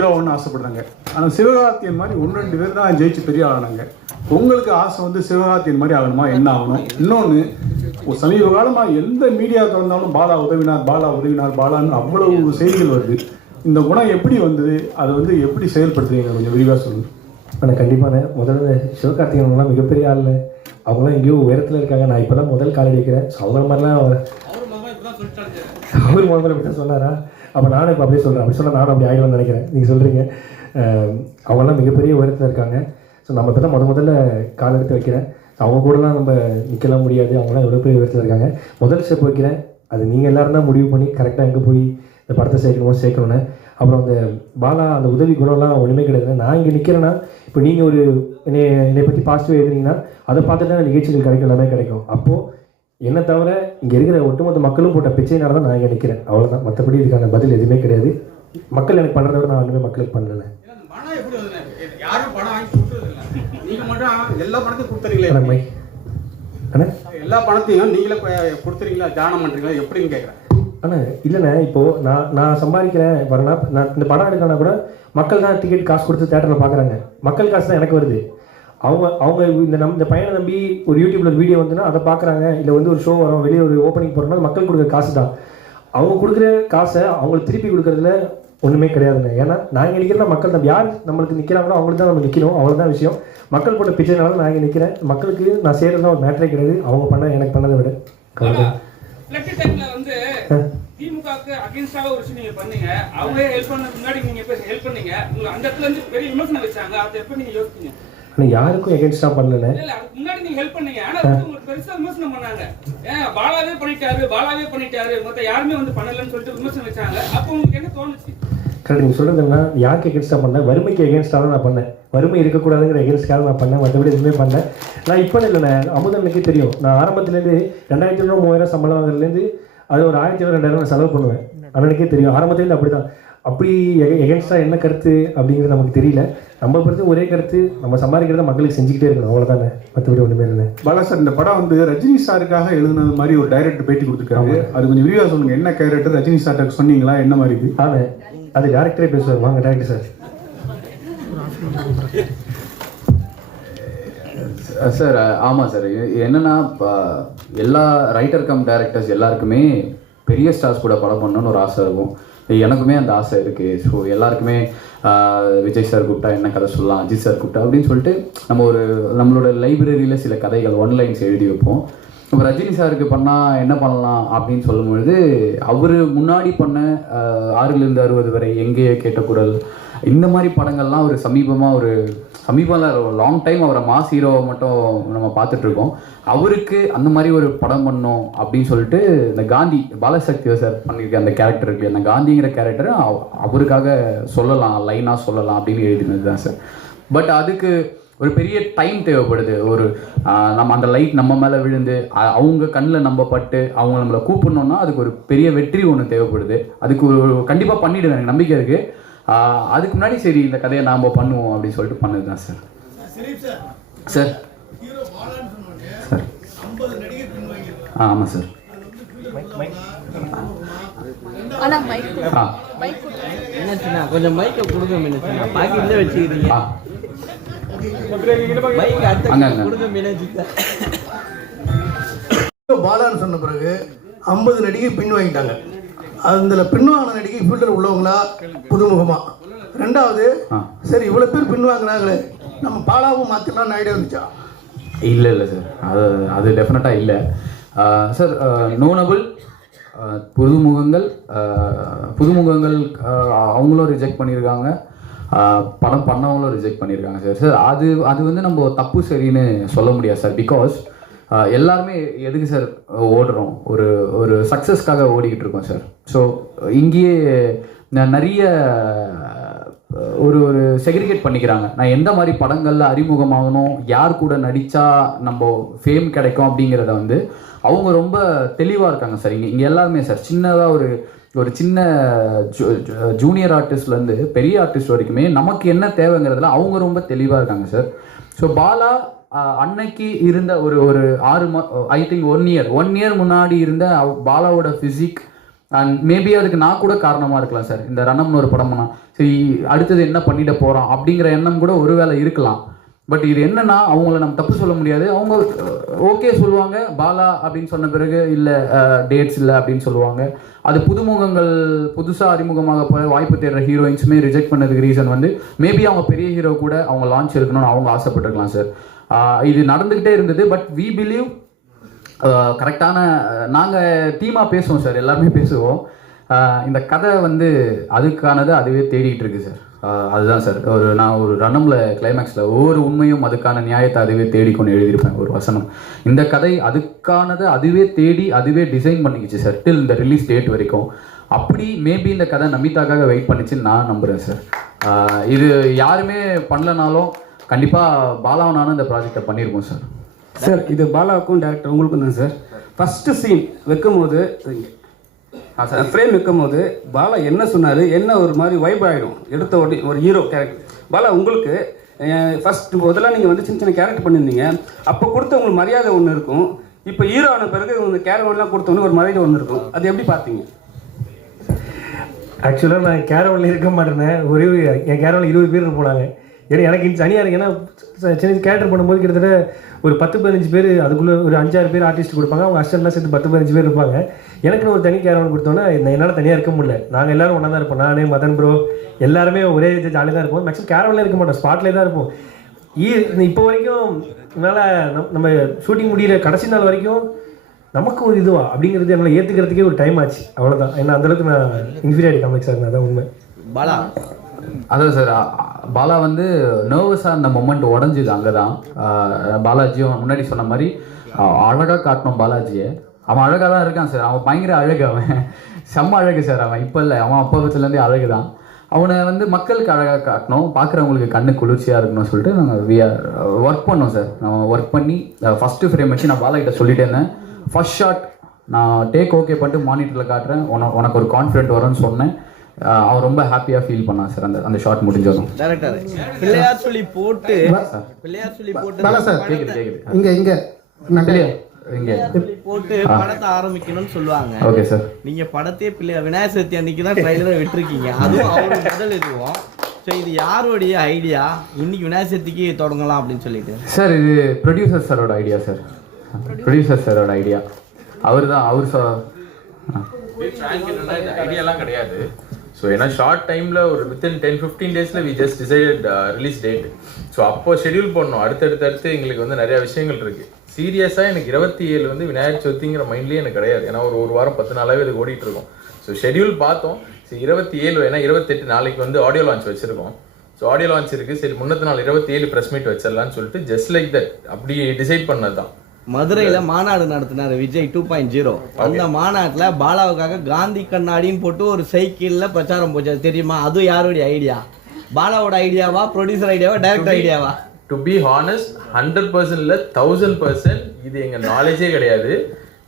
ஹீரோன்னு ஆசைப்படுறாங்க. ஆனால் சிவகார்த்தியன் மாதிரி ஒன்று ரெண்டு பேர் தான் ஜெயிச்சு பெரிய ஆனாங்க உங்களுக்கு ஆசை வந்து சிவகார்த்தியன் மாதிரி ஆகணுமா? என்ன ஆகணும்? இன்னொன்று ஒரு சமீப காலமாக எந்த மீடியா திறந்தாலும் பாலா உதவினார் பாலா உதவினார் பாலான்னு அவ்வளவு செய்திகள் வருது. இந்த குணம் எப்படி வந்தது? அதை வந்து எப்படி செயல்படுத்துறீங்க? கொஞ்சம் விரிவாக சொல்லுங்கள் ஆனால் கண்டிப்பாக முதல்ல சிவகார்த்திகேயன்லாம் மிகப்பெரிய ஆள் அவங்களாம் எங்கேயோ உயரத்தில் இருக்காங்க. நான் இப்போ தான் முதல் கால் அடிக்கிறேன். ஸோ அவங்கள மாதிரிலாம் அவர் அவர் இப்படி தான் சொன்னாரா? அப்போ நானும் இப்போ அப்படியே சொல்கிறேன் அப்படி சொன்னால் நானும் அப்படி ஆகிடும்னு நினைக்கிறேன். நீங்கள் சொல்கிறீங்க அவங்களாம் மிகப்பெரிய உயரத்தில் இருக்காங்க. ஸோ நம்ம இப்போ தான் முத முதல்ல கால் எடுத்து வைக்கிறேன். அவங்க கூடலாம் நம்ம நிற்கலாம் முடியாது. அவங்களாம் எவ்வளோ பெரிய உயரத்தில் இருக்காங்க. முதல் ஸ்டெப் வைக்கிறேன். அது நீங்கள் எல்லோரும் தான் முடிவு பண்ணி கரெக்டாக எங்கே போய் இந்த படத்தை சேர்க்கணுமோ சேர்க்கணுன்னு அப்புறம் அந்த பாலா அந்த உதவி குணம்லாம் ஒன்றுமே கிடையாது நான் இங்கே நிற்கிறேன்னா இப்போ நீங்கள் ஒரு என்னை என்னை பற்றி பாசிட்டிவ் எழுதுனீங்கன்னா அதை பார்த்துட்டு தான் நிகழ்ச்சிகள் கிடைக்கும் எல்லாமே கிடைக்கும். அப்போது என்னை தவிர இங்கே இருக்கிற ஒட்டுமொத்த மக்களும் போட்ட பிச்சையினால தான் நான் இங்கே நிற்கிறேன் அவ்வளோதான் மற்றபடி இதுக்கான பதில் எதுவுமே கிடையாது. மக்கள் எனக்கு பண்ணுறத விட நான் ஒன்றுமே மக்களுக்கு பண்ணல. பணம் எப்படி யாரும் பணம் வாங்கி கொடுத்தது நீங்கள் மட்டும் எல்லா பணத்தையும் கொடுத்துறீங்களே அண்ணா? அண்ணா எல்லா பணத்தையும் நீங்களே கொடுத்துறீங்களா தியானம் பண்ணுறீங்களா எப்படின்னு கேட்குறேன் அண்ணா இல்லைண்ணே இப்போது நான் நான் சம்பாதிக்கிறேன் வரனா நான் இந்த படம் எடுக்கணும்னா கூட மக்கள் தான் டிக்கெட் காசு கொடுத்து தேட்டரில் பார்க்குறாங்க மக்கள் காசு தான் எனக்கு வருது. அவங்க அவங்க இந்த நம் இந்த பையனை நம்பி ஒரு யூடியூப்ல வீடியோ வந்துன்னா அதை பார்க்குறாங்க. இல்லை வந்து ஒரு ஷோ வரும் வெளியே ஒரு ஓப்பனிங் போகிறோம்னா மக்கள் கொடுக்குற காசு தான். அவங்க கொடுக்குற காசை அவங்களுக்கு திருப்பி கொடுக்கறதுல ஒன்றுமே கிடையாதுண்ணே ஏன்னா நாங்கள் நிற்கிறோம்னா மக்கள் தான் யார் நம்மளுக்கு நிற்கிறாங்களோ அவங்களுக்கு தான் நம்ம நிற்கணும் அவ்வளோதான் விஷயம். மக்கள் போட்ட பிச்சைனால நான் இங்கே நிற்கிறேன் மக்களுக்கு நான் செய்கிறதுலாம் ஒரு மேட்டரே கிடையாது. அவங்க பண்ண எனக்கு பண்ணதை விட. வந்து திமுகவுக்கு அகைன்ஸ்டாக ஒரு விஷயம் நீங்க பண்ணீங்க. அவங்களே ஹெல்ப் பண்ண முன்னாடி நீங்க போய் ஹெல்ப் பண்ணீங்க. உங்களுக்கு அந்த இடத்துல இருந்து பெரிய விமர்சனம் வச்சாங்க. அதை எப்ப நீங்க யோசிச்சீங்க ஆனால் யாருக்கும் எகென்ஸ்டாக அதுக்கு முன்னாடி நீங்க ஹெல்ப் பண்ணீங்க. ஆனா உங்களுக்கு பெருசா விமர்சனம் பண்ணாங்க. ஏன் பாலாவே பண்ணிட்டாரு பாலாவே பண்ணிட்டாரு. மொத்த யாருமே வந்து பண்ணலன்னு சொல்லிட்டு விமர்சனம் வச்சாங்க. அப்போ உங்களுக்கு என்ன தோணுச்சு? கரெக்ட் நீங்கள் சொல்கிறது என்ன யாருக்கு எகென்ஸ்டாக பண்ணேன் வறுமைக்கு எகென்ஸ்டாக தான் நான் பண்ணேன். வறுமை இருக்கக்கூடாதுங்கிற எகென்ஸ்டாக நான் பண்ணேன். மற்றபடி எதுவுமே பண்ணேன் நான் இப்போ இல்லைண்ணே அமுதனுக்கே தெரியும். நான் ஆரம்பத்துலேருந்து ரெண்டாயிரத்தி ஐநூறு மூவாயிரம் சம்பளம் வாங்குறதுலேருந்து அது ஒரு ஆயிரத்தி ஐநூறு ரெண்டாயிரம் நான் செலவு பண்ணுவேன். அண்ணனுக்கே தெரியும். ஆரம்பத்துலேருந்து அப்படி தான் அப்படி எகென்ஸ்டாக என்ன கருத்து அப்படிங்கிறது நமக்கு தெரியல. நம்ம பொறுத்து ஒரே கருத்து நம்ம சம்பாதிக்கிறத மக்களுக்கு செஞ்சுக்கிட்டே இருக்கணும். அவ்வளோதானே மற்றபடி ஒன்றுமே இல்லை பாலா சார் இந்த படம் வந்து ரஜினி சாருக்காக எழுதுனது மாதிரி ஒரு டைரக்டர் பேட்டி கொடுத்துருக்காரு. அது கொஞ்சம் விரிவாக சொல்லுங்க. என்ன கேரக்டர் ரஜினி சார்ட்ட சொன்னீங்களா? என்ன மாதிரி இது? ஆமாம் அது டேரக்டரே பேசுவார். வாங்க டேரக்டர் சார். சார் ஆமாம் சார். என்னன்னா இப்போ எல்லா ரைட்டர் கம் டைரக்டர்ஸ் எல்லாருக்குமே பெரிய ஸ்டார்ஸ் கூட படம் பண்ணணும்னு ஒரு ஆசை இருக்கும். எனக்குமே அந்த ஆசை இருக்குது ஸோ எல்லாருக்குமே விஜய் சார் கூப்பிட்டா என்ன கதை சொல்லலாம் அஜித் சார் கூப்பிட்டா அப்படின்னு சொல்லிட்டு நம்ம ஒரு நம்மளோட லைப்ரரியில் சில கதைகள் ஒன்லைன்ஸ் எழுதி வைப்போம். இப்போ ரஜினி சாருக்கு பண்ணால் என்ன பண்ணலாம் அப்படின்னு சொல்லும்பொழுது அவர் முன்னாடி பண்ண ஆறுலேருந்து ஆறிலிருந்து அறுபது வரை எங்கேயோ கேட்ட குரல் இந்த மாதிரி படங்கள்லாம் ஒரு சமீபமாக ஒரு சமீபம் லாங் டைம் அவரை மாஸ் ஹீரோவை மட்டும் நம்ம பார்த்துட்டு இருக்கோம். அவருக்கு அந்த மாதிரி ஒரு படம் பண்ணோம் அப்படின்னு சொல்லிட்டு இந்த காந்தி பாலசக்தி சார் பண்ணியிருக்க அந்த கேரக்டர் இருக்கு அந்த காந்திங்கிற கேரக்டர் அவருக்காக சொல்லலாம் லைனாக சொல்லலாம் அப்படின்னு எழுதினது தான் சார் பட் அதுக்கு ஒரு பெரிய டைம் தேவைப்படுது. ஒரு நம்ம அந்த லைட் நம்ம மேலே விழுந்து அவங்க கண்ணில் நம்ம பட்டு அவங்க நம்மளை கூப்பிடணும்னா அதுக்கு ஒரு பெரிய வெற்றி ஒன்று தேவைப்படுது. அதுக்கு ஒரு கண்டிப்பாக பண்ணிவிடுவேன் எனக்கு நம்பிக்கை இருக்குது அதுக்கு முன்னாடி சரி இந்த கதையை நாம் பண்ணுவோம் அப்படின்னு சொல்லிட்டு பண்ணது தான் சார். சார். சார். ஆ ஆமாம் சார். ஆ. என்னாச்சுண்ணா கொஞ்சம் மைக்கை கொடுங்க மீனாச்சுண்ணா பாக்கெட்ல வச்சுக்கிறீங்க. பாலான்னு சொன்ன பிறகு ஐம்பது நடிகை பின் வாங்கிட்டாங்க அதில் பின்வாங்கின நடிகை ஃபீல்டர் உள்ளவங்களா? புதுமுகமா? ரெண்டாவது ஆ. சரி இவ்வளோ பேர் பின் வாங்கினாங்களே நம்ம பாலாவும் மாற்றிடலாம்னு ஐடியா வந்துச்சா? இல்லை இல்லை சார் அது அது டெஃபினட்டாக இல்லை. சார் நோனபிள் புதுமுகங்கள் புதுமுகங்கள் அவங்களும் ரிஜெக்ட் பண்ணியிருக்காங்க படம் பண்ணவங்களும் ரிஜெக்ட் பண்ணியிருக்காங்க சார் சார் அது அது வந்து நம்ம தப்பு சரின்னு சொல்ல முடியாது சார் பிகாஸ் எல்லாருமே எதுக்கு சார் ஓடுறோம்? ஒரு ஒரு சக்ஸஸ்க்காக ஓடிக்கிட்டு இருக்கோம் சார். ஸோ இங்கேயே நான் நிறைய ஒரு ஒரு செக்ரிகேட் பண்ணிக்கிறாங்க. நான் எந்த மாதிரி படங்களில் அறிமுகமாகணும் யார் கூட நடித்தா நம்ம ஃபேம் கிடைக்கும் அப்படிங்கிறத வந்து அவங்க ரொம்ப தெளிவாக இருக்காங்க சார். இங்கே இங்கே எல்லாருமே சார். சின்னதாக ஒரு ஒரு சின்ன ஜூனியர் ஆர்டிஸ்ட்லேருந்து பெரிய ஆர்டிஸ்ட் வரைக்குமே நமக்கு என்ன தேவைங்கிறதுல அவங்க ரொம்ப தெளிவாக இருக்காங்க சார். ஸோ பாலா அன்னைக்கு இருந்த ஒரு ஒரு ஆறு I think one year one year முன்னாடி இருந்த பாலாவோட ஃபிசிக் அண்ட் மேபி அதுக்கு நான் கூட காரணமாக இருக்கலாம் சார் இந்த ரணம்னு ஒரு படம்னா சரி அடுத்தது என்ன பண்ணிட போகிறோம் அப்படிங்கிற எண்ணம் கூட ஒருவேளை இருக்கலாம். பட் இது என்னன்னா அவங்கள நம்ம தப்பு சொல்ல முடியாது. அவங்க ஓகே சொல்லுவாங்க பாலா அப்படின்னு சொன்ன பிறகு இல்லை டேட்ஸ் இல்லை அப்படின்னு சொல்லுவாங்க. அது புதுமுகங்கள் புதுசாக அறிமுகமாக போகிற வாய்ப்பு தேடுற ஹீரோயின்ஸுமே ரிஜெக்ட் பண்ணதுக்கு ரீசன் வந்து மேபி அவங்க பெரிய ஹீரோ கூட அவங்க லான்ச் இருக்கணும்னு அவங்க ஆசைப்பட்டிருக்கலாம் சார் இது நடந்துக்கிட்டே இருந்தது பட் வி பிலீவ் கரெக்டான நாங்கள் டீமாக பேசுவோம் சார் எல்லாருமே பேசுவோம். இந்த கதை வந்து அதுக்கானது அதுவே தேடிக்கிட்டு இருக்கு சார் அதுதான் சார் ஒரு நான் ஒரு ரணமில் கிளைமேக்ஸில் ஒவ்வொரு உண்மையும் அதுக்கான நியாயத்தை அதுவே தேடிக்கொண்டு எழுதியிருப்பேன் ஒரு வசனம். இந்த கதை அதுக்கானதை அதுவே தேடி அதுவே டிசைன் பண்ணிக்கிச்சு சார் டில் இந்த ரிலீஸ் டேட் வரைக்கும். அப்படி மேபி இந்த கதை நமிதாக்காக வெயிட் பண்ணிச்சுன்னு நான் நம்புகிறேன் சார் இது யாருமே பண்ணலனாலும் கண்டிப்பாக பாலாவும் நானும் இந்த ப்ராஜெக்டை பண்ணியிருக்கோம் சார் சார் இது பாலாவுக்கும் டேரக்டர் உங்களுக்கும் தான் சார் ஃபர்ஸ்ட் சீன் வைக்கும் போது ஆ சார் ஃப்ரேம் வைக்கும் போது பாலா என்ன சொன்னார்? என்ன ஒரு மாதிரி வைப் ஆகிடும் எடுத்த உடனே ஒரு ஹீரோ கேரக்டர் பாலா உங்களுக்கு ஃபர்ஸ்ட் முதல்ல நீங்கள் வந்து சின்ன சின்ன கேரக்டர் பண்ணியிருந்தீங்க. அப்போ கொடுத்த உங்களுக்கு மரியாதை ஒன்று இருக்கும். இப்போ ஹீரோ ஆன பிறகு உங்க கேரக்டர்லாம் கொடுத்தோன்னே ஒரு மரியாதை ஒன்று இருக்கும். அது எப்படி பார்த்தீங்க ஆக்சுவலாக நான் கேரவனில் இருக்க மாட்டேனேன் ஒரே ஒரு என் கேரவனில் இருபது பேர் போனாங்க ஏன்னா எனக்கு தனியாக இருக்கு. ஏன்னா சின்ன கேரக்டர் பண்ணும்போது கிட்டத்தட்ட ஒரு பத்து பதினஞ்சு பேர் அதுக்குள்ளே ஒரு அஞ்சாறு பேர் ஆர்டிஸ்ட் கொடுப்பாங்க. அவங்க அசிஸ்டன்ட்லாம் சேர்த்து பத்து பதினஞ்சு பேர் இருப்பாங்க. எனக்குன்னு ஒரு தனி கேரவன் கொடுத்தோன்னா என்னால் தனியாக இருக்க முடியல. நாங்கள் எல்லாரும் ஒன்றா தான் இருப்போம். நானே மதன் ப்ரோ எல்லாருமே ஒரே ஜாலியாக தான் இருப்போம். மேக்ஸிமம் கேரவனில் இருக்க மாட்டோம். ஸ்பாட்லேயே தான் இருப்போம். ஈ இப்போ வரைக்கும் என்னால் நம்ம ஷூட்டிங் முடியிற கடைசி நாள் வரைக்கும் நமக்கு ஒரு இதுவா? அப்படிங்கிறது எங்களை ஏற்றுக்கிறதுக்கே ஒரு டைம் ஆச்சு. அவ்வளோதான் ஏன்னா அந்தளவுக்கு நான் இன்ஃபீரியாரிட்டி காமிக்ஸ் ஆகுது அதான் உண்மை. பாலா. அதான் சார் பாலா வந்து நர்வஸாக அந்த மொமெண்ட் உடஞ்சிது அங்கே தான் பாலாஜியும் முன்னாடி சொன்ன மாதிரி அழகாக காட்டணும் பாலாஜியை. அவன் அழகாக தான் இருக்கான் சார். அவன் பயங்கர அழகு அவன். செம்ம அழகு சார் அவன். இப்போ இல்லை அவன் அப்பத்துலேருந்தே அழகு தான் அவனை வந்து மக்களுக்கு அழகாக காட்டணும் பார்க்குறவங்களுக்கு கண்ணு குளிர்ச்சியாக இருக்கணும்னு சொல்லிட்டு நாங்கள் வி ஆர் ஒர்க் பண்ணோம் சார். நான் ஒர்க் பண்ணி ஃபஸ்ட்டு ஃப்ரேம் வச்சு நான் பாலாகிட்ட சொல்லிட்டே இருந்தேன். ஃபஸ்ட் ஷாட் நான் டேக் ஓகே பண்ணிட்டு மானிட்டரில் காட்டுறேன். உனக்கு உனக்கு ஒரு கான்ஃபிடென்ட் வரும்னு சொன்னேன். அவன் ரொம்ப ஹாப்பியாக ஃபீல் பண்ணான் சார் அந்த அந்த ஷாட் முடிஞ்சதும். டேரக்டர் பிள்ளையார் சொல்லி போட்டு பிள்ளையார் சொல்லி போட்டு பாலா சார் கேக்குது கேக்குது. இங்க இங்க. இல்லையா இங்கே. போட்டு படத்தை ஆரம்பிக்கணும்னு சொல்லுவாங்க. ஓகே சார் நீங்க படத்தையே பிள்ளையார் விநாயகர் சதுர்த்தி அன்னைக்கு தான் ட்ரைலரை விட்டுருக்கீங்க. அதுவும் அவரோட முதல் இதுவும். ஸோ இது யாருடைய ஐடியா இன்னைக்கு விநாயகர் சதுர்த்திக்கு தொடங்கலாம் அப்படின்னு சொல்லிட்டு. சார் இது ப்ரொடியூசர் சாரோட ஐடியா சார் ப்ரொடியூசர் சாரோட ஐடியா அவர் தான் அவர் சொ ஆ. ஃப்ராங்க் என்னன்னா இந்த ஐடியாலாம் கிடையாது. ஸோ ஏன்னா ஷார்ட் டைமில் ஒரு வித்தின் டென் ஃபிஃப்டீன் டேஸில் we just decided release date so அப்போ ஷெட்யூல் பண்ணோம் அடுத்தடுத்து அடுத்து எங்களுக்கு வந்து நிறையா விஷயங்கள் இருக்குது சீரியஸாக எனக்கு இருபத்தி ஏழு வந்து விநாயகர் சதுர்த்திங்கிற மைண்ட்லேயே எனக்கு கிடையாது. ஏன்னா ஒரு ஒரு வாரம் பத்து நாளாகவே இது ஓடிட்டு இருக்கும். ஸோ ஷெடியூல் பார்த்தோம். சரி இருபத்தி ஏழு ஏன்னா இருபத்தெட்டு நாளைக்கு வந்து ஆடியோ லான்ச் வச்சுருக்கோம். ஸோ ஆடியோ லான்ச் இருக்குது சரி முன்னத்து நாள் இருபத்தி ஏழு ப்ரெஸ் மீட் வச்சிடலான்னு சொல்லிட்டு ஜஸ்ட் லைக் தட் அப்படி டிசைட் பண்ணது தான் மதுரையில மாநாடு நடத்தினாரு விஜய் டூ பாயிண்ட் ஜீரோ. அந்த மாநாட்டுல பாலாவுக்காக காந்தி கண்ணாடின்னு போட்டு ஒரு சைக்கிள்ல பிரச்சாரம் போச்சு தெரியுமா? அது யாருடைய ஐடியா? பாலாவோட ஐடியாவா? ப்ரொடியூசர் ஐடியாவா? டைரக்டர் ஐடியாவா? To be honest hundred percent இல்லை தௌசண்ட் பர்சன்ட் இது எங்கள் நாலேஜே கிடையாது.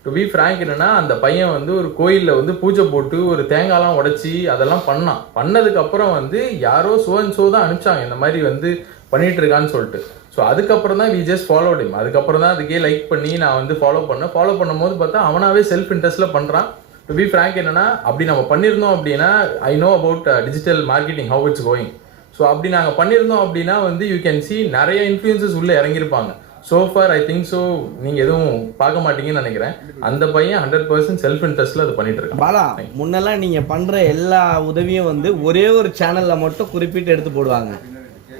டு பி ஃப்ரேங்க் என்னன்னா அந்த பையன் வந்து ஒரு கோயிலில் வந்து பூஜை போட்டு ஒரு தேங்காய்லாம் உடைச்சி அதெல்லாம் பண்ணான். பண்ணதுக்கு அப்புறம் வந்து யாரோ சோ அண்ட் சோ தான் அனுப்பிச்சாங்க. இந்த மாதிரி வந்து பண்ணிட்டு இருக்கான்னு சொல்லிட்டு. ஸோ அதுக்கப்புறம் தான் வி ஜஸ்ட் ஃபாலோ டிம் அதுக்கப்புறம் தான் அதுக்கே லைக் பண்ணி நான் வந்து ஃபாலோ பண்ணேன். ஃபாலோ பண்ணும்போது பார்த்தா அவனாவே செல்ஃப் இன்ட்ரெஸ்ட்டில் பண்ணுறான் டு பி ஃப்ரேங்க் என்னன்னா அப்படி நம்ம பண்ணியிருந்தோம் அப்படின்னா I know about digital marketing how it's going so அப்படி நாங்கள் பண்ணியிருந்தோம் அப்படின்னா வந்து யூ கேன் see நிறைய இன்ஃப்ளூயன்சஸ் உள்ளே இறங்கியிருப்பாங்க. So far I think so நீங்கள் எதுவும் பார்க்க மாட்டீங்கன்னு நினைக்கிறேன். அந்த பையன் ஹண்ட்ரட் பர்சன்ட் செல்ஃப் இன்ட்ரெஸ்ட்டில் அது பண்ணிட்டு இருக்கான். பாலா முன்னெல்லாம் நீங்க பண்ற எல்லா உதவியும் வந்து ஒரே ஒரு சேனல்ல மட்டும் குறிப்பிட்டு எடுத்து போடுவாங்க.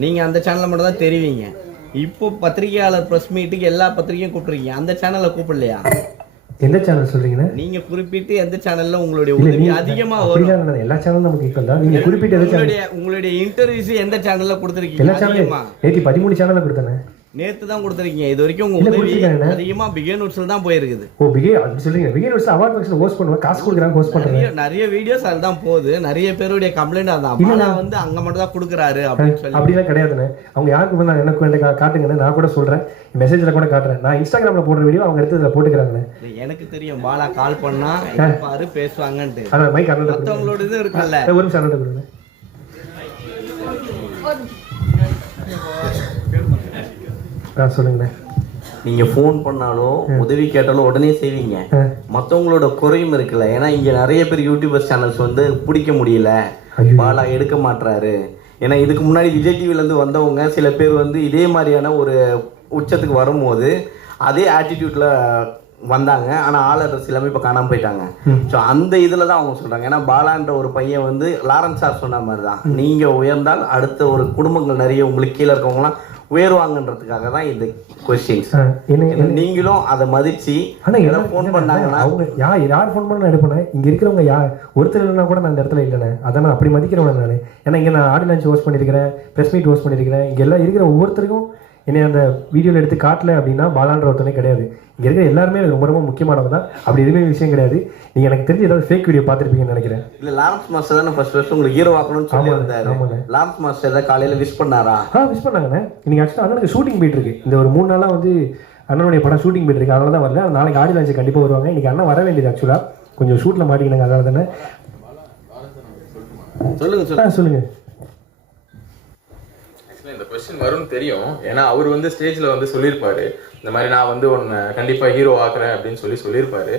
நீங்க அந்த சேனல்ல மட்டும் தான் தெரிவிங்க. இப்போ பத்திரிகையாளர் ப்ரெஸ் மீட்டுக்கு எல்லா பத்திரிகையும் கூப்பிட்டுருக்கீங்க அந்த சேனல்ல கூப்பிடலையா? எந்த சேனல் சொல்றீங்கண்ணே நீங்க குறிப்பிட்டு எந்த சேனல்ல உங்களுடைய உதவி அதிகமா வரும். எல்லா சேனலும் நமக்கு ஈக்குவல் தான். நீங்க குறிப்பிட்ட சேனல் உங்களுடைய உங்களுடைய இன்டர்வியூஸ் எந்த சேனல்ல கொடுத்துருக்கீங்க? எல்லா சேனலும் நேற்று பதிமூணு சேனலில் கொடுத்தேனே. நேத்து தான் கொடுத்துருக்கீங்க. இது வரைக்கும் உங்க உதவி. அதிகமா பிகே தான் போயிருக்குது. ஓ பிகே அப்படி சொல்றீங்க. PK notes award function host பண்ணுவேன் காசு கொடுக்குறாங்க ஹோஸ்ட் நிறைய பண்ணுறேன் நிறைய வீடியோஸ் அதுதான் போகுது. நிறைய பேருடைய கம்ப்ளைண்ட் அதான். நான்- வந்து அங்க மட்டும் தான் கொடுக்குறாரு அப்படின்னு சொல்லி. அப்படிலாம் கிடையாதுண்ணே. அவங்க யாருக்கு வந்து நான் எனக்கு வேண்டிய கா- காட்டுங்கண்ணே. நான் கூட சொல்றேன். மெசேஜில் கூட காட்டுறேன். நான் இன்ஸ்டாகிராமில் போடுற வீடியோ அவங்க எடுத்து இதில் போட்டுக்கிறாங்கண்ணே. எனக்கு தெரியும். பாலா கால் பண்ணா பாரு பேசுவாங்கன்ட்டு. அதான் மைக் அண்ணன் மத்தவங்களோட இது இருக்குல்ல ஒரு நிமிஷம் அண்ணன் கொடுங்க. ஆ சொல்லுங்கண்ணே. நீங்க ஃபோன் பண்ணாலும் உதவி கேட்டாலும் உடனே செய்வீங்க. மற்றவங்களோட குறையும் இருக்குல்ல. ஏன்னா இங்க நிறைய பேர் யூடியூபர்ஸ் சேனல்ஸ் வந்து பிடிக்க முடியல. பாலா எடுக்க மாட்றாரு. ஏன்னா இதுக்கு முன்னாடி விஜய் டிவில இருந்து வந்தவங்க சில பேர் வந்து இதே மாதிரியான ஒரு உச்சத்துக்கு வரும்போது அதே ஆட்டிடியூட்ல வந்தாங்க. ஆனா ஆள் அட்ரஸ் எல்லாமே இப்போ காணாம போயிட்டாங்க. ஸோ அந்த இதுல தான் அவங்க சொல்றாங்க. ஏன்னா பாலான்ற ஒரு பையன் வந்து லாரன்ஸ் சார் சொன்ன மாதிரி தான் நீங்க உயர்ந்தால் அடுத்த ஒரு குடும்பங்கள் நிறைய உங்களுக்கு கீழே இருக்கவங்களாம் உயர்வாங்கன்றதுக்காக தான் இந்த கொஸ்டின்ஸ் நீங்களும் அதை மதிச்சு ஆனா ஏதோ என்ன ஃபோன் பண்ணாங்கன்னா அவங்க யார் யார் ஃபோன் பண்ண எடுப்பேன். இங்க இருக்கிறவங்க யார் ஒருத்தர் இல்லைனா கூட நான் இந்த இடத்துல இல்லைண்ணே அதான் நான் அப்படி மதிக்கிறவன் நான். ஏன்னா இங்க நான் ஆடியோ லான்ச் ஹோஸ்ட் பண்ணியிருக்கிறேன் ப்ரெஸ் மீட் ஹோஸ்ட் பண்ணியிருக்கிறேன். இங்க எல்லாம் இருக்கிற ஒவ்வொருத்தருக்கும் என்னை அந்த வீடியோவில் எடுத்து காட்டல அப்படின்னா பாலான்ற ஒருத்தனே கிடையாது. இங்க இருக்கிற எல்லாருமே எனக்கு ரொம்ப ரொம்ப முக்கியமானவங்க தான். அப்படி எதுவுமே விஷயம் கிடையாது. நீங்க எனக்கு தெரிஞ்சு ஏதாவது ஃபேக் வீடியோ பார்த்துருப்பீங்கன்னு நினைக்கிறேன். இல்ல லாரன்ஸ் மாஸ்டர் தானே ஃபர்ஸ்ட் ஃபர்ஸ்ட் உங்களுக்கு ஹீரோ ஆக்கணும்னு சொல்லி ஆமாண்ணே. லாரன்ஸ் மாஸ்டர் ஏதாவது காலையில விஷ் பண்ணாரா? ஆ விஷ் பண்ணாங்கண்ணே. இன்னைக்கு ஆக்சுவலாக அண்ணனுக்கு ஷூட்டிங் போயிட்டு இருக்கு இந்த ஒரு மூணு நாளாக வந்து அண்ணனுடைய படம் ஷூட்டிங் போயிட்டு இருக்கு அதனால தான் வரல. நாளைக்கு ஆடி லான்ச்சு கண்டிப்பாக வருவாங்க. இன்னைக்கு அண்ணன் வர வேண்டியது ஆக்சுவலாக கொஞ்சம் ஷூட்டில் மாட்டிக்கினாங்க அதனால தானே. சொல்லுங்க. ஆ சொல்லுங்க. ஆக்சுவலாக இந்த கொஸ்டின் வரும்னு தெரியும். ஏன்னா அவர் வந்து ஸ்டேஜில் வந்து சொல்லியிருப்பாரு. இந்த மாதிரி நான் வந்து உன்னை கண்டிப்பாக ஹீரோ ஆக்குறேன் அப்படின்னு சொல்லி சொல்லியிருப்பாரு.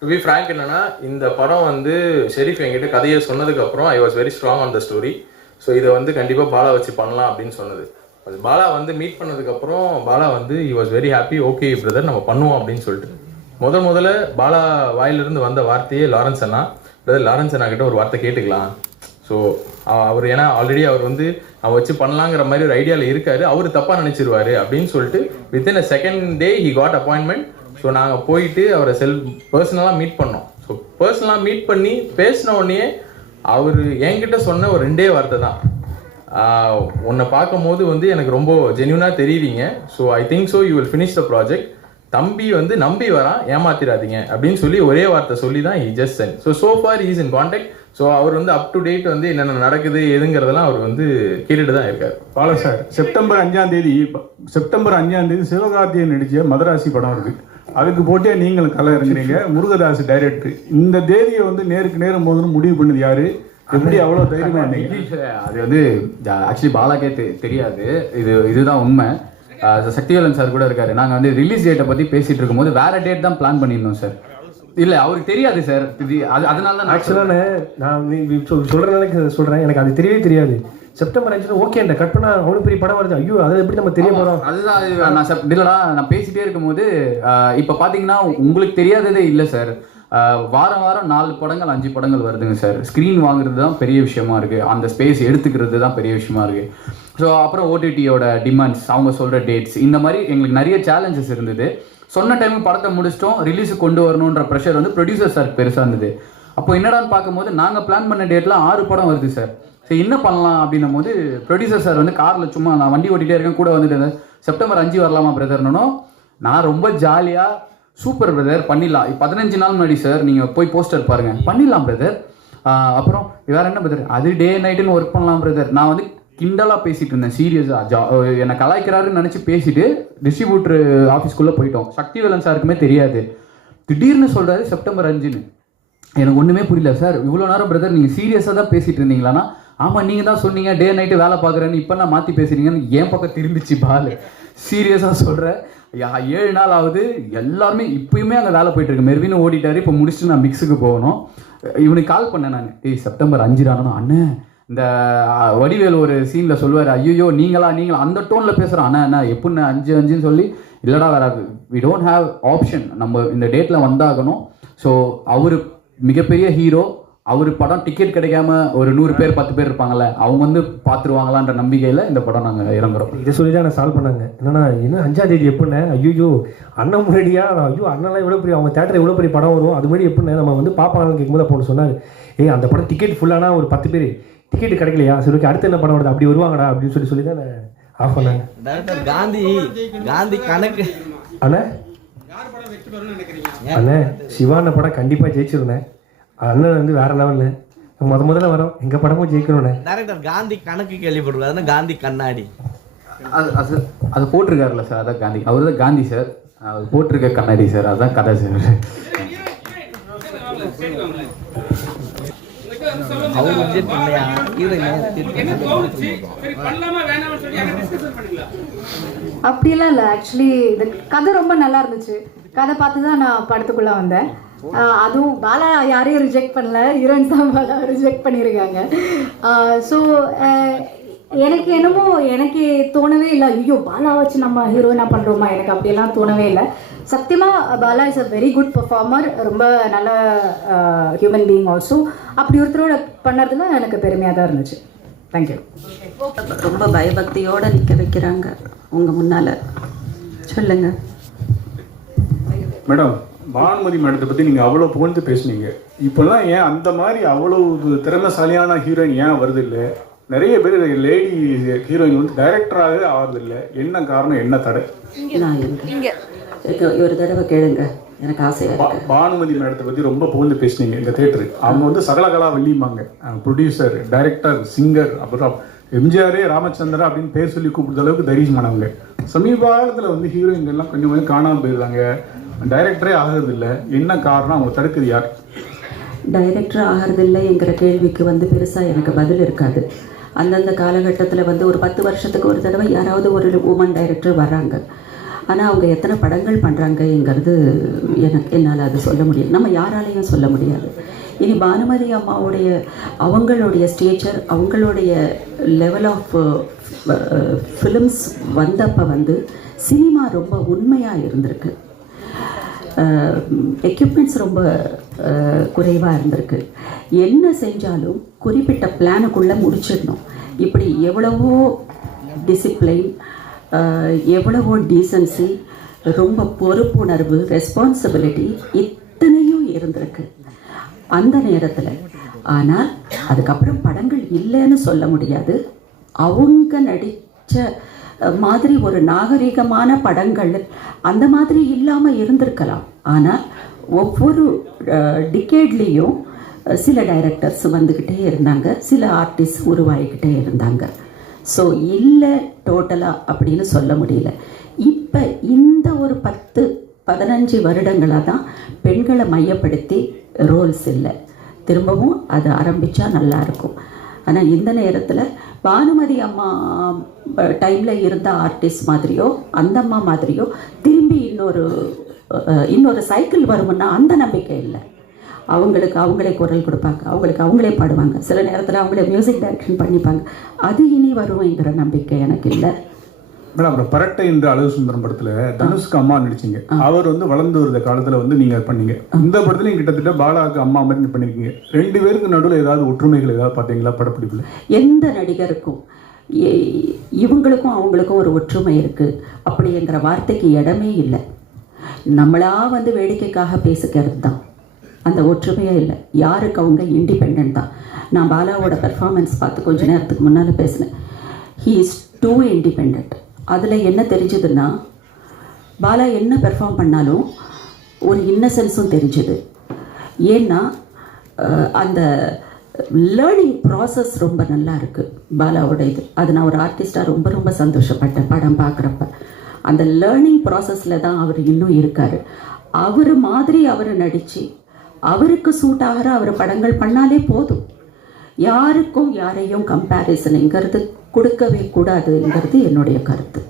டு பி ஃப்ராங்க் என்னன்னா இந்த படம் வந்து ஷெரீஃப் என்கிட்ட கதையை சொன்னதுக்கப்புறம் I was very strong on the story so இதை வந்து கண்டிப்பாக பாலா வச்சு பண்ணலாம் அப்படின்னு சொன்னது. அது பாலா வந்து மீட் பண்ணதுக்கப்புறம் பாலா வந்து he was very happy okay brother நம்ம பண்ணுவோம் அப்படின்னு சொல்லிட்டு. முத முதல்ல பாலா வாயிலிருந்து வந்த வார்த்தையே லாரன்ஸ் அண்ணா. பிரதர் லாரன்ஸ் அண்ணா கிட்ட ஒரு வார்த்தை கேட்டுக்கலாம். ஸோ அவர் ஏன்னா ஆல்ரெடி அவர் வந்து அவ வச்சு பண்ணலாங்கிற மாதிரி ஒரு ஐடியாவில் இருக்காரு. அவர் தப்பாக நினச்சிருவாரு அப்படின்னு சொல்லிட்டு within a second day he got appointment so நாங்கள் போயிட்டு அவரை செல் பர்சனலாக மீட் பண்ணோம். ஸோ பர்சனலாக மீட் பண்ணி பேசின உடனே அவர் என்கிட்ட சொன்ன ஒரு ரெண்டே வார்த்தை தான். உன்னை பார்க்கும்போது வந்து எனக்கு ரொம்ப ஜென்யூனாக தெரியுறீங்க. So I think so you will finish the project தம்பி வந்து நம்பி வரான் ஏமாத்திராதீங்க அப்படின்னு சொல்லி ஒரே வார்த்தை சொல்லி தான் he just sent. So so far is in contact so அவர் வந்து அப் டு டேட் வந்து என்னென்ன நடக்குது எதுங்கிறதெல்லாம் அவர் வந்து கேட்டுட்டு தான் இருக்காரு. பாலா சார் செப்டம்பர் அஞ்சாம் தேதி செப்டம்பர் அஞ்சாம் தேதி சிவகார்த்தியன் நடிச்ச மதராசி படம் இருக்கு. அதுக்கு போட்டே நீங்களும் கலை இறங்குறீங்க. முருகதாஸ் டைரக்டர் இந்த தேதியை வந்து நேருக்கு நேரம் போதுன்னு முடிவு பண்ணது யாரு? எப்படி அவ்வளோ தைரியமா அது வந்து ஆக்சுவலி பாலாக்கே தெ- தெரியாது. இது இதுதான் உண்மை. சக்திவேலன் சார் கூட இருக்காரு. நாங்கள் வந்து ரிலீஸ் டேட்டை பற்றி பேசிட்டு இருக்கும்போது வேற டேட் தான் பிளான் பண்ணியிருந்தோம் சார். இல்லை அவருக்கு தெரியாது சார் இது அது அதனால தான் நான் ஆக்சுவலாக நான் நீ நீ சொல் சொல்கிறனால சொல்கிறேன் எனக்கு அது தெரியவே தெரியாது. செப்டம்பர் அஞ்சு ஓகேண்ட கட் பண்ணா அவ்வளோ பெரிய படம் வருது. ஐயோ அதை எப்படி நம்ம தெரிய போகிறோம் அதுதான் நான் இல்லடா நான் பேசிட்டே இருக்கும்போது இப்போ பார்த்தீங்கன்னா உங்களுக்கு தெரியாததே இல்லை சார் வாரம் வாரம் நாலு படங்கள் அஞ்சு படங்கள் வருதுங்க சார். ஸ்க்ரீன் வாங்குறது தான் பெரிய விஷயமா இருக்குது அந்த ஸ்பேஸ் எடுத்துக்கிறது தான் பெரிய விஷயமா இருக்குது ஸோ அப்புறம் ஓடிடியோட டிமாண்ட்ஸ் அவங்க சொல்கிற டேட்ஸ் இந்த மாதிரி எங்களுக்கு நிறைய சேலஞ்சஸ் இருந்தது. சொன்ன டைமுக்கு படத்தை முடிச்சிட்டோம். ரிலீஸுக்கு கொண்டு வரணுன்ற ப்ரெஷர் வந்து ப்ரொடியூசர் சார் பெருசாக இருந்தது. அப்போ என்னடான்னு பார்க்கும்போது நாங்கள் பிளான் பண்ண டேட்டில் ஆறு படம் வருது சார் சரி என்ன பண்ணலாம் அப்படின்னும் போது ப்ரொடியூசர் சார் வந்து காரில் சும்மா நான் வண்டி ஓட்டிகிட்டே இருக்கேன் கூட வந்துட்டு செப்டம்பர் அஞ்சு வரலாமா பிரதர்னோ நான் ரொம்ப ஜாலியாக சூப்பர் பிரதர் பண்ணிடலாம். பதினஞ்சு நாள் முன்னாடி சார் நீங்கள் போய் போஸ்டர் பாருங்க. பண்ணிடலாம் பிரதர் அப்புறம் வேற என்ன பிரதர் அது டே நைட்டுன்னு ஒர்க் பண்ணலாம் பிரதர் நான் வந்து கிண்டலாக பேசிட்டு இருந்தேன். சீரியஸாக ஜா என்னை கலாய்க்கிறாருன்னு நினச்சி பேசிட்டு டிஸ்ட்ரிபியூட்டர் ஆஃபீஸ்க்குள்ளே போயிட்டோம். சக்திவேலன் சாருக்குமே தெரியாது. திடீர்னு சொல்கிறாரு செப்டம்பர் அஞ்சுன்னு. எனக்கு ஒன்றுமே புரியல சார் இவ்வளோ நேரம் பிரதர் நீங்கள் சீரியஸாக தான் பேசிட்டு இருந்தீங்களான்னா ஆமாம் நீங்கள் தான் சொன்னீங்க டே நைட்டு வேலை பார்க்குறேன்னு இப்போ நான் மாற்றி பேசுறீங்கன்னு என் பக்கம் திரும்பிச்சு பால். சீரியஸாக சொல்கிறேன் ஏழு நாள் ஆகுது. எல்லாருமே இப்பயுமே அங்கே வேலை போயிட்டு இருக்கு. மெர்வின் ஓடிட்டாரு. இப்போ முடிச்சுட்டு நான் மிக்ஸுக்கு போகணும். இவனுக்கு கால் பண்ணேன் நான். டேய் செப்டம்பர் அஞ்சு தானோ அண்ணே இந்த வடிவேல் ஒரு சீனில் சொல்லுவார் ஐயோ நீங்களா நீங்களா? அந்த டோனில் பேசுகிறோம் அண்ணா அண்ணா எப்படின்னு அஞ்சு அஞ்சுன்னு சொல்லி இல்லைடா வேற வி டோன்ட் ஹேவ் ஆப்ஷன் நம்ம இந்த டேட்டில் வந்தாகணும். ஸோ அவர் மிகப்பெரிய ஹீரோ அவர் படம் டிக்கெட் கிடைக்காம ஒரு நூறு பேர் பத்து பேர் இருப்பாங்கல்ல அவங்க வந்து பார்த்துருவாங்களான்ற நம்பிக்கையில் இந்த படம் நாங்கள் இறங்குறோம். இதை சொல்லி தான் சால்வ் பண்ணாங்க. என்னன்னா என்ன அஞ்சாம் தேதி எப்படிண்ணே ஐயோ அண்ணன் முன்னாடியா? ஐயோ அண்ணன்லாம் எவ்வளோ பெரிய அவங்க தேட்டர் எவ்வளோ பெரிய படம் வரும்? அது மாதிரி எப்படிண்ணே நம்ம வந்து பார்ப்பாங்கன்னு கேட்கும்போது அப்போ ஒன்று சொன்னாங்க ஏய் அந்த படம் டிக்கெட் ஃபுல்லானா ஒரு பத்து பேர். டிக்கெட் கிடைக்கலையா? சரி ஓகே அடுத்து என்ன படம் வருது? அப்படி வருவாங்கடா அப்படின்னு சொல்லி சொல்லி தான் ஆஃப் பண்ணாங்க. டாக்டர் காந்தி காந்தி கணக்கு. அண்ணே? யார் படம் வெற்றி பெறும்னு நினைக்கிறீங்க? அண்ணே சிவான படம் கண்டிப்பாக ஜெயிச்சிருந்தேன் அண்ணன் வந்து வேற லெவலில் முத முதல்ல வரோம். எங்கள் படமும் ஜெயிக்கணும்ண்ணே டைரக்டர் காந்தி கணக்கு கேள்விப்படுவார். அதுனா காந்தி கண்ணாடி. அது அது அது போட்டிருக்காருல்ல சார் அதான் காந்தி. அவர் தான் காந்தி சார். அது போட்டிருக்க கண்ணாடி சார். அதான் கதை சார். அவர் அப்படியெல்லாம் இல்லை. ஆக்சுவலி இந்த கதை ரொம்ப நல்லா இருந்துச்சு. கதை பார்த்து தான் நான் படத்துக்குள்ளே வந்தேன். அதுவும் பாலா யாரையும் ரிஜெக்ட் பண்ணல ஹீரோயின் தான் பாலா ரிஜெக்ட் பண்ணியிருக்காங்க ஸோ எனக்கு என்னமோ எனக்கு தோணவே இல்லை. ஐயோ பாலா வச்சு நம்ம ஹீரோயினாக பண்ணுறோமா எனக்கு அப்படியெல்லாம் தோணவே இல்லை. சத்தியமாக Bala is a very good performer ரொம்ப நல்ல ஹியூமன் பீயிங் ஆல்சோ அப்படி ஒருத்தரோட பண்ணறதுல எனக்கு பெருமையாக தான் இருந்துச்சு. தேங்க்யூ ரொம்ப பயபக்தியோட நிற்க வைக்கிறாங்க உங்க முன்னால. சொல்லுங்க. மேடம் பானுமதி மேடத்தை பற்றி நீங்கள் அவ்வளோ புகழ்ந்து பேசுனீங்க. இப்போல்லாம் ஏன் அந்த மாதிரி அவ்வளவு திறமைசாலியான ஹீரோயின் ஏன் வருது இல்லை நிறைய பேர் லேடி ஹீரோயின் வந்து டைரக்டராகவே ஆகிறது இல்லை என்ன காரணம் என்ன தடை? ஒரு தடவை கேளுங்க. எனக்கு ஆசையா பா- இருக்கு. பானுமதி மேடத்தை பற்றி ரொம்ப புகழ்ந்து பேசுனீங்க இந்த தேட்டரு அவங்க வந்து சகலகலா வள்ளிம்பாங்க ப்ரொடியூசர் டைரக்டர் சிங்கர் அப்புறம் எம்ஜிஆரே ராமச்சந்திரா அப்படின்னு பேர் சொல்லி கூப்பிடுற அளவுக்கு தைரியமானவங்க. சமீப காலத்தில் வந்து ஹீரோயின் எல்லாம் கொஞ்சம் கொஞ்சம் காணாமல் போயிடுறாங்க டைரக்டரே ஆகிறது இல்லை என்ன காரணம்? அவங்க தடுக்குது யார்? டைரக்டர் ஆகிறதில்லைங்கிற கேள்விக்கு வந்து பெருசாக எனக்கு பதில் இருக்காது. அந்தந்த காலகட்டத்தில் வந்து ஒரு பத்து வருஷத்துக்கு ஒரு தடவை யாராவது ஒரு உமன் டைரக்டர் வர்றாங்க. ஆனால் அவங்க எத்தனை படங்கள் பண்ணுறாங்கங்கிறது எனக்கு என்னால் அது சொல்ல முடியும் நம்ம யாராலையும் சொல்ல முடியாது. இனி பானுமதி அம்மாவுடைய அவங்களுடைய ஸ்டேச்சர் அவங்களுடைய லெவல் ஆஃப் ஃபிலிம்ஸ் வந்தப்போ வந்து சினிமா ரொம்ப உண்மையாக இருந்திருக்கு. எக்யூப்மெண்ட்ஸ் ரொம்ப குறைவாக இருந்திருக்கு. என்ன செஞ்சாலும் குறிப்பிட்ட பிளானுக்குள்ளே முடிச்சிடணும். இப்படி எவ்வளவோ டிசிப்ளின் எவ்வளவோ டீசன்சி ரொம்ப பொறுப்புணர்வு ரெஸ்பான்சிபிலிட்டி இத்தனையும் இருந்திருக்கு. அந்த நேரத்தில் ஆனால் அதுக்கப்புறம் படங்கள் இல்லைன்னு சொல்ல முடியாது. அவங்க நடித்த மாதிரி ஒரு நாகரிகமான படங்கள் அந்த மாதிரி இல்லாமல் இருந்திருக்கலாம். ஆனால் ஒவ்வொரு டிகேட்லேயும் சில டைரக்டர்ஸ் வந்துக்கிட்டே இருந்தாங்க. சில ஆர்டிஸ்ட் உருவாகிக்கிட்டே இருந்தாங்க. ஸோ இல்லை டோட்டலாக அப்படின்னு சொல்ல முடியல. இப்போ இந்த ஒரு பத்து பதினஞ்சு வருடங்களாக தான் பெண்களை மையப்படுத்தி ரோல்ஸ் இல்லை. திரும்பவும் அது ஆரம்பித்தா நல்லாயிருக்கும் ஆனால் இந்த நேரத்தில் பானுமதி அம்மா டைமில் இருந்த ஆர்டிஸ்ட் மாதிரியோ அந்த அம்மா மாதிரியோ திரும்பி இன்னொரு இன்னொரு சைக்கிள் வருமுன்னா அந்த நம்பிக்கை இல்லை. அவங்களுக்கு அவங்களே குரல் கொடுப்பாங்க அவங்களுக்கு அவங்களே பாடுவாங்க. சில நேரத்தில் அவங்களே மியூசிக் டைரக்ஷன் பண்ணிப்பாங்க. அது இனி வரும்ங்கிற நம்பிக்கை எனக்கு இல்லை. மேடம் அப்புறம் பரட்டை என்ற அழகு சுந்தரம் படத்துல தனுஷ்க்கு அம்மா நடிச்சீங்க. அவர் வந்து வளர்ந்து வருத காலத்துல வந்து நீங்க பண்ணீங்க. இந்த படத்துலயும் கிட்டத்தட்ட பாலாவுக்கு அம்மா மாதிரி பண்ணிருக்கீங்க. ரெண்டு பேருக்கு நடுவில் ஏதாவது ஒற்றுமைகள் ஏதாவது பாத்தீங்களா படப்பிடிப்புல? எந்த நடிகருக்கும் இவங்களுக்கும் அவங்களுக்கும் ஒரு ஒற்றுமை இருக்குது அப்படிங்கிற வார்த்தைக்கு இடமே இல்லை. நம்மளா வந்து வேடிக்கைக்காக பேசிக்கிறது தான். அந்த ஒற்றுமையே இல்லை. யாருக்கு அவங்க இண்டிபெண்ட் தான். நான் பாலாவோட பெர்ஃபார்மன்ஸ் பார்த்து கொஞ்ச நேரத்துக்கு முன்னால் பேசினேன். ஹீ இஸ் டூ இண்டிபெண்ட் அதில் என்ன தெரிஞ்சதுன்னா பாலா என்ன பெர்ஃபார்ம் பண்ணாலும் ஒரு இன்னசென்ஸும் தெரிஞ்சுது. ஏன்னா அந்த லேர்னிங் ப்ராசஸ் ரொம்ப நல்லா இருக்குது பாலாவோட இது. அது நான் ஒரு ஆர்டிஸ்டாக ரொம்ப ரொம்ப சந்தோஷப்பட்டேன் படம் பார்க்குறப்ப. அந்த லேர்னிங் ப்ராசஸில் தான் அவர் இன்னும் இருக்கார். அவர் மாதிரி அவர் நடித்து அவருக்கு சூட் ஆகிற அவர் படங்கள் பண்ணாலே போதும். யாருக்கும் யாரையும் கம்பேரிசனுங்கிறது கொடுக்கவே கூடாதுங்கிறது என்னுடைய கருத்து.